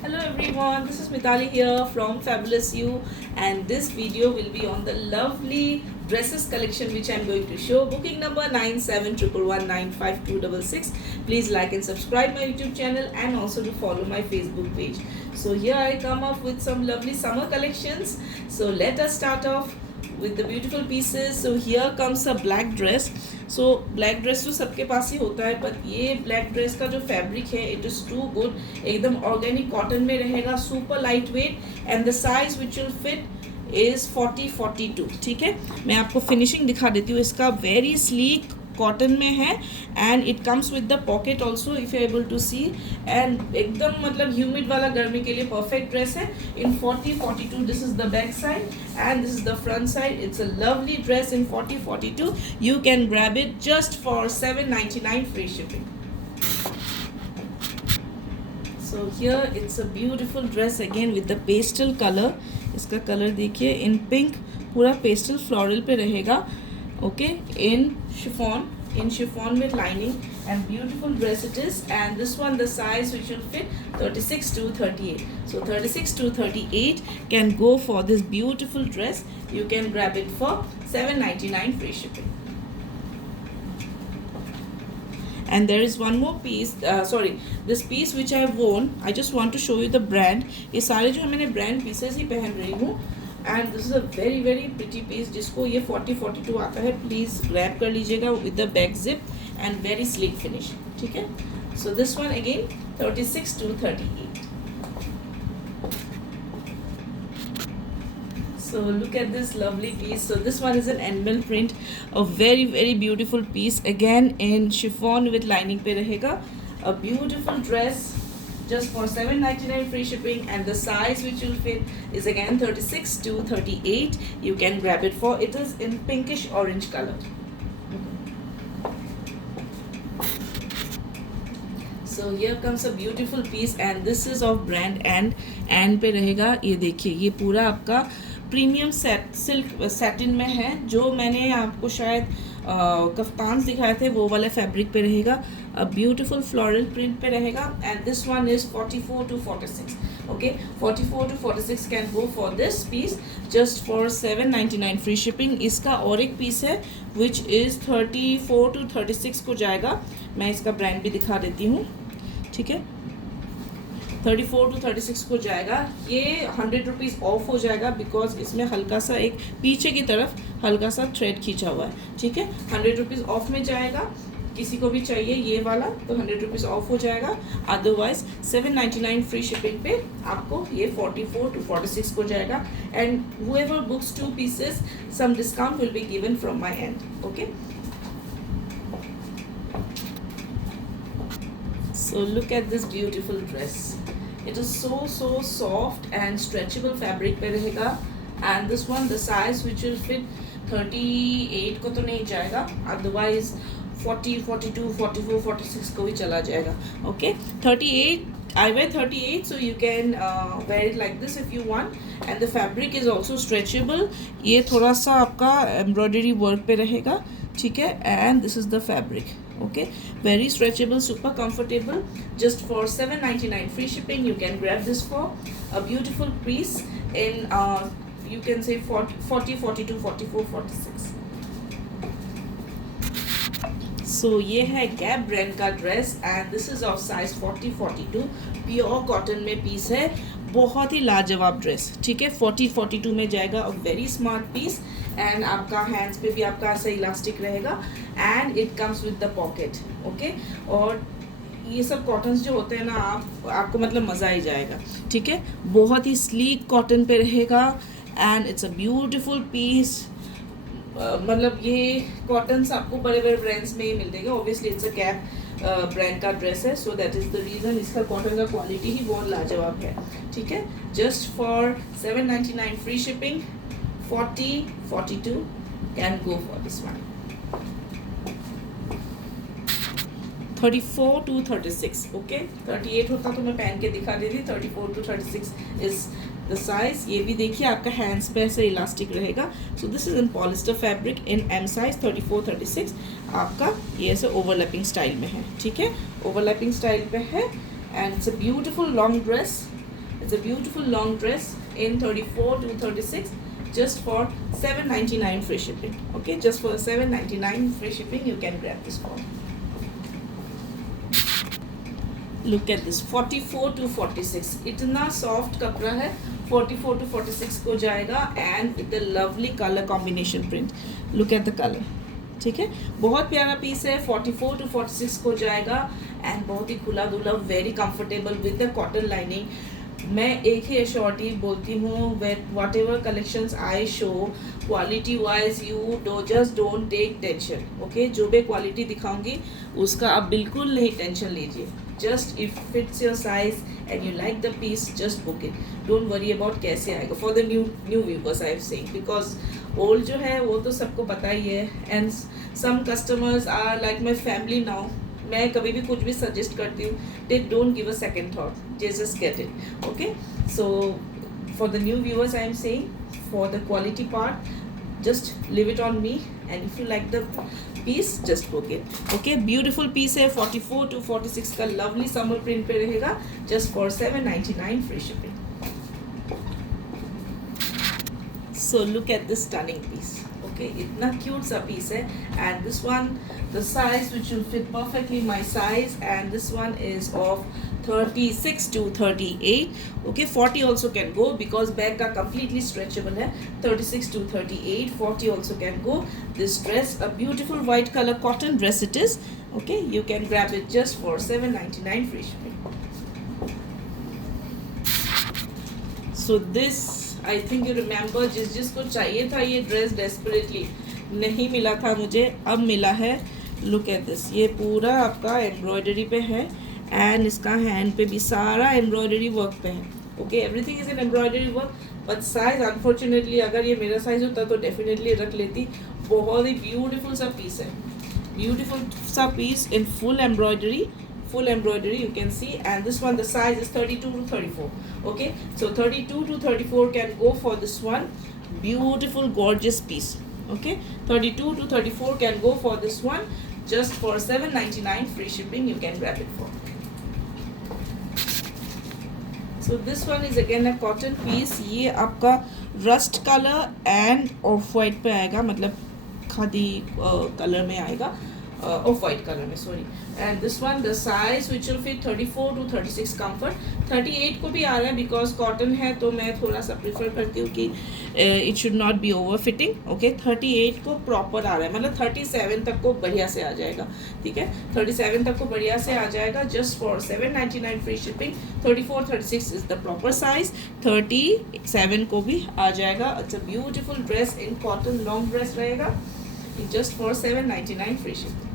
Hello everyone, this is Mitali here from Fabulous You, and this video will be on the lovely dresses collection which I am going to show. Booking number 9711195266. Please like and subscribe my YouTube channel and also to follow my Facebook page. So here I come up with some lovely summer collections. So let us start off with the beautiful pieces. So here comes a black dress. So black dress तो सबके पास ही होता है, पर ये black dress का जो fabric है it is to good. एकदम ऑर्गेनिक कॉटन में रहेगा, super light weight, and the size which will fit is 40-42. ठीक है, मैं आपको फिनिशिंग दिखा देती हूँ. इसका वेरी स्लीक कॉटन में है and it comes with the pocket also if you able to see. एंड एकदम मतलब ह्यूमिड वाला गर्मी के लिए परफेक्ट ड्रेस है. इन 40-42 this is the back side and this is the front side. It's a lovely dress in 40-42. You can grab it just for $7.99 free shipping. So here it's a beautiful dress again with the pastel color. इसका colour देखिए, in pink, पूरा pastel floral पे रहेगा. Okay, in chiffon with lining, and beautiful dress it is. And this one, the size which will fit 36-38. So 36-38 can go for this beautiful dress. You can grab it for $7.99 free shipping. And there is one more piece, this piece which I have worn. I just want to show you the brand. ये सारे जो मैंने brand pieces ही पहन रही हूँ. And this is a very very pretty piece जिसको ये 40-42 आता है. प्लीज़ ग्रैब कर लीजिएगा with the back zip and very sleek finish. ठीक है, so this one again 36-38. So look at this lovely piece. So this one is an animal print, a very very beautiful piece again in chiffon with lining पे रहेगा. A beautiful dress just for $7.99 free shipping, and the size which will fit is again 36-38. You can grab it for, it is in pinkish orange color. So here comes a beautiful piece and this is of brand and पे रहेगा. ये देखिए, ये पूरा आपका premium silk satin में है. जो मैंने आपको शायद कफ्तान दिखाए थे वो वाले फैब्रिक पे रहेगा. अ ब्यूटीफुल फ्लोरल प्रिंट पे रहेगा. And this one is 44-46. Okay, 44-46 can go for this piece just for $7.99 free shipping. इसका और एक पीस है विच इज़ 34-36 को जाएगा. मैं इसका ब्रांड भी दिखा देती हूँ. ठीक है, 34-36 को जाएगा. ये 100 रुपीज़ ऑफ हो जाएगा बिकॉज इसमें हल्का सा एक पीछे की तरफ हल्का सा थ्रेड खींचा हुआ है. ठीक है, 100 रुपीज़ ऑफ में जाएगा. किसी को भी चाहिए ये वाला तो 100 रुपीज़ ऑफ हो जाएगा. अदरवाइज $7.99 फ्री शिपिंग पे आपको ये 44-46 को जाएगा. And whoever books 2 pieces, some discount will be given from my end. Okay, so look at this beautiful dress. It is so soft and stretchable fabric पे रहेगा. And this one, the size which will fit 38 को तो नहीं जाएगा, otherwise 40-42 44-46 को भी चला जाएगा. Okay, 38 I wear 38, so you can wear it like this if you want. And the fabric is also stretchable. ये थोड़ा सा आपका embroidery work पे रहेगा. ठीक है, and this is the fabric. Okay, very stretchable, super comfortable, just for $7.99 free shipping. You can grab this for a beautiful piece in you can say 40, 42, 44, 46. So ये है गैप ब्रांड का dress and this is of size 40-42. Pure cotton में piece है, बहुत ही लाजवाब dress. ठीक है, 40-42 में जाएगा. A very smart piece and आपका हैंड्स पे भी आपका ऐसा इलास्टिक रहेगा and it comes with the pocket. Okay, और ये सब कॉटन्स जो होते हैं ना, आपको मतलब मज़ा ही जाएगा. ठीक है, बहुत ही स्लीक कॉटन पे रहेगा and it's a beautiful piece. मतलब ये कॉटन्स आपको बड़े बड़े ब्रांड्स में ही मिल जाएगा. Obviously it's a gap brand का ड्रेस है, so that is the reason इसका कॉटन का क्वालिटी ही बहुत लाजवाब है. ठीक है, just for $7.99 free shipping. 40-42 can go for this one. 34-36. Okay, 38 होता तो मैं पहन के दिखा देती. 34-36 इज़ द साइज. ये भी देखिए आपका हैंड्स पे ऐसे इलास्टिक रहेगा. So this is in polyester fabric in M size 34-36. आपका ये ऐसे ओवरलैपिंग स्टाइल में है. ठीक है, ओवरलैपिंग स्टाइल पे है and it's a beautiful long dress. It's a beautiful long dress in 34 to 36, just for $7.99 free shipping. Okay, just for $7.99 free shipping, you can grab this one. Look at this, 44 to 46, इतना soft कपड़ा है. 44 to 46 को जाएगा, and with the lovely colour combination print. Look at the colour. ठीक है, बहुत प्यारा piece है. 44 to 46 को जाएगा, एंड बहुत ही खुला दुला, very comfortable with the cotton lining. मैं एक ही एश्योरिटी बोलती हूँ, whatever collections I show, quality wise you just don't take tension. Okay, जो भी क्वालिटी दिखाऊंगी उसका आप बिल्कुल नहीं टेंशन लीजिए. Just if fits your size and you like the piece, just book it. Don't worry about कैसे आएगा. For the new viewers I am saying, because old जो है वो तो सबको पता ही है, and some customers are like my family now. मैं कभी भी कुछ भी सजेस्ट करती हूँ, they don't give a second thought, they just get it. Okay, so for the new viewers I am saying, for the quality part, just leave it on me, and if you like the piece, just book it. Okay, beautiful piece है. 44 to 46 का lovely summer print पे रहेगा, just for $7.99 free shipping. So look at this stunning piece. Okay, इतना cute सा piece है, and this one, the size which will fit perfectly my size, and this one is of 36 to 38. Okay, 40 also can go because bag का completely stretchable है. 36 to 38, 40 also can go. This dress, a beautiful white color cotton dress it is. Okay, you can grab it just for $7.99 free shipping. So this, I think you remember, जिसको चाहिए था ये dress desperately, नहीं मिला था मुझे, अब मिला है. लुक एट दिस, ये पूरा आपका एम्ब्रॉयडरी पे है, एंड इसका हैंड पे भी सारा एम्ब्रॉयडरी वर्क पे है. Okay, everything is an embroidery work, but size unfortunately अगर ये मेरा साइज होता तो डेफिनेटली रख लेती. बहुत ही ब्यूटीफुल सा पीस है, ब्यूटीफुल सा piece in full embroidery. Full embroidery you can see, and this one the size is 32 to 34. Okay, so 32 to 34 can go for this one. Beautiful gorgeous piece. Okay, 32 to 34 can go for this one, just for $7.99 free shipping. You can grab it for. So this one is again a cotton piece. ये आपका rust color and off white पे आएगा, मतलब khadi colour में आएगा, of white colour में, sorry. And this one the size which will fit 34 to 36 comfort. 38 को भी आ रहा है, बिकॉज कॉटन है तो मैं थोड़ा सा प्रीफर करती हूँ कि it should not be over fitting. Okay, 38 को प्रॉपर आ रहा है, मतलब 37 तक को बढ़िया से आ जाएगा. ठीक है, 37 तक को बढ़िया से आ जाएगा, just for $7.99 free shipping. 34 36 is the proper size, 37 को भी आ जाएगा. It's a beautiful dress in cotton, long dress रहेगा, just for $7.99 free shipping.